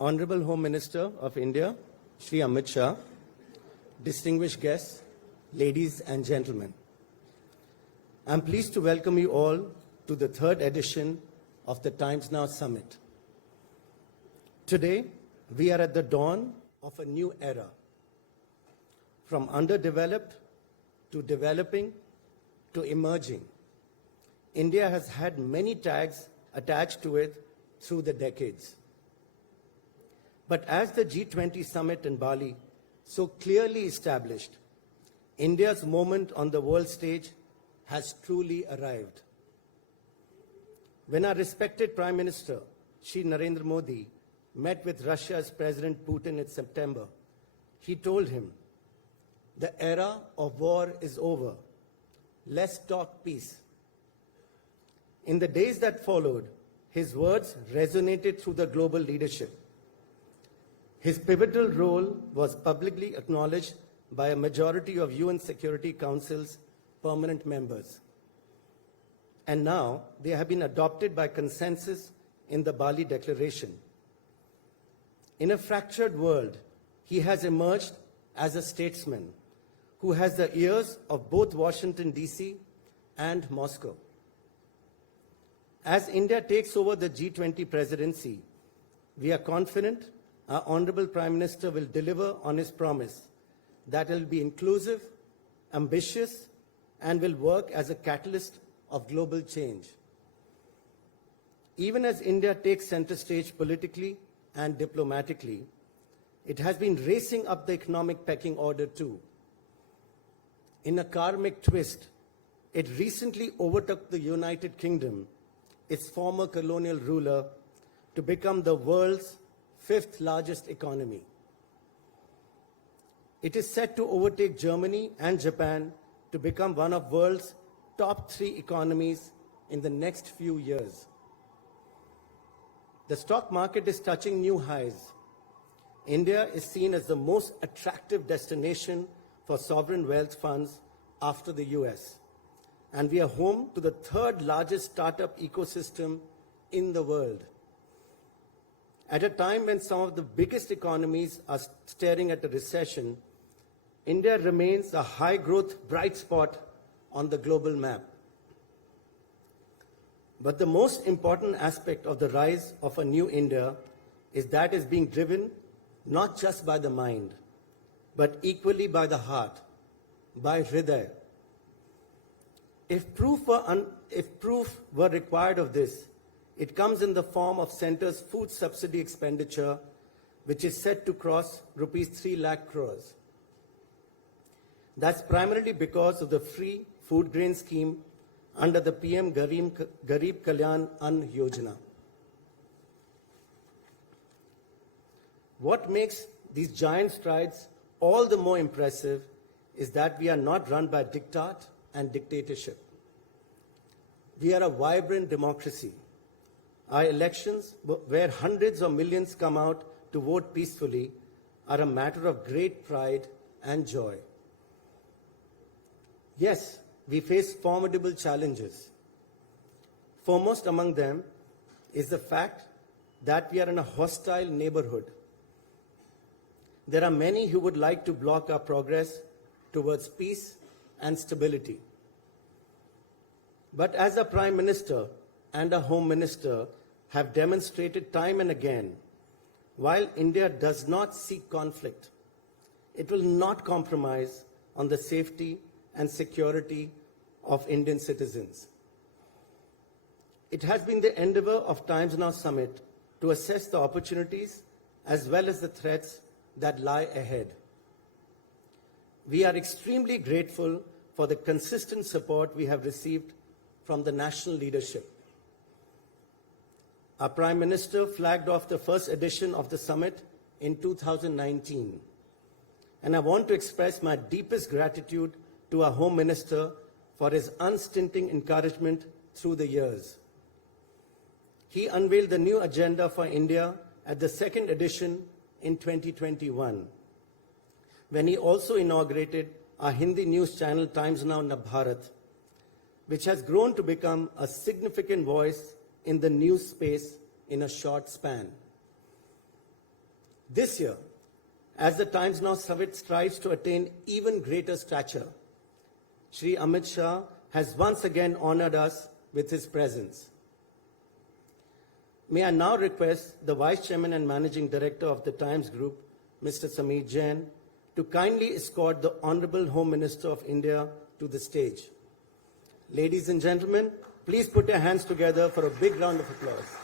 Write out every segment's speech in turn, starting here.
Honorable Home Minister of India, Shri Amit Shah, distinguished guests, ladies and gentlemen. I'm pleased to welcome you all to the third edition of the Times Now Summit. Today, we are at the dawn of a new era. From underdeveloped to developing to emerging, India has had many tags attached to it through the decades. But as the G20 summit in Bali so clearly established, India's moment on the world stage has truly arrived. When our respected Prime Minister, Shri Narendra Modi, met with Russia's President Putin in September, he told him, "The era of war is over. Let's talk peace." In the days that followed, his words resonated through the global leadership. His pivotal role was publicly acknowledged by a majority of UN Security Council's permanent members. And now they have been adopted by consensus in the Bali Declaration. In a fractured world, he has emerged as a statesman who has the ears of both Washington, D.C. and Moscow. As India takes over the G20 presidency, we are confident our Honorable Prime Minister will deliver on his promise that it will be inclusive, ambitious, and will work as a catalyst of global change. Even as India takes center stage politically and diplomatically, it has been racing up the economic pecking order too. In a karmic twist, it recently overtook the United Kingdom, its former colonial ruler, to become the world's fifth largest economy. It is set to overtake Germany and Japan to become one of the world's top 3 economies in the next few years. The stock market is touching new highs. India is seen as the most attractive destination for sovereign wealth funds after the US. And we are home to the 3rd largest startup ecosystem in the world. At a time when some of the biggest economies are staring at a recession, India remains a high-growth bright spot on the global map. But the most important aspect of the rise of a new India is that it's being driven not just by the mind, but equally by the heart, by Hriday. If proof were required of this, it comes in the form of Centre's food subsidy expenditure, which is set to cross rupees 3 lakh crores. That's primarily because of the free food grain scheme under the PM Garib Kalyan Ann Yojana. What makes these giant strides all the more impressive is that we are not run by diktat and dictatorship. We are a vibrant democracy. Our elections, where hundreds of millions come out to vote peacefully, are a matter of great pride and joy. Yes, we face formidable challenges. Foremost among them is the fact that we are in a hostile neighborhood. There are many who would like to block our progress towards peace and stability. But as a Prime Minister and a Home Minister have demonstrated time and again, while India does not seek conflict, it will not compromise on the safety and security of Indian citizens. It has been the endeavor of Times Now Summit to assess the opportunities as well as the threats that lie ahead. We are extremely grateful for the consistent support we have received from the national leadership. Our Prime Minister flagged off the first edition of the summit in 2019. And I want to express my deepest gratitude to our Home Minister for his unstinting encouragement through the years. He unveiled the new agenda for India at the second edition in 2021, when he also inaugurated our Hindi news channel Times Now Bharat, which has grown to become a significant voice in the news space in a short span. This year, as the Times Now Summit strives to attain even greater stature, Shri Amit Shah has once again honored us with his presence. May I now request the Vice Chairman and Managing Director of the Times Group, Mr. Smriti Jain, to kindly escort the Honorable Home Minister of India to the stage. Ladies and gentlemen, please put your hands together for a big round of applause.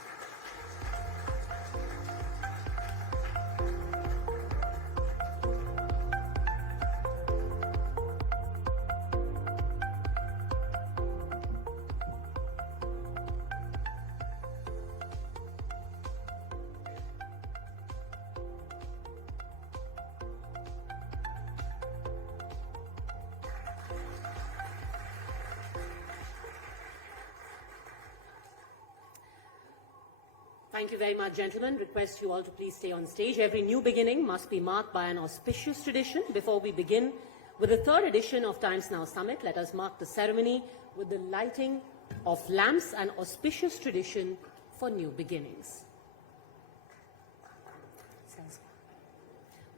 Thank you very much, gentlemen. Request you all to please stay on stage. Every new beginning must be marked by an auspicious tradition. Before we begin with the third edition of Times Now Summit, let us mark the ceremony with the lighting of lamps, an auspicious tradition for new beginnings.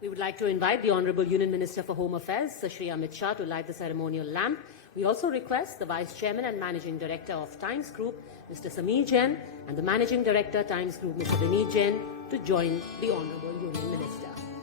We would like to invite the Honourable Union Minister for Home Affairs, Shri Amit Shah, to light the ceremonial lamp. We also request the Vice Chairman and Managing Director of Times Group, Mr. Smriti Jain, and the Managing Director, Times Group, Mr. Vineet Jain, to join the Honourable Union Minister.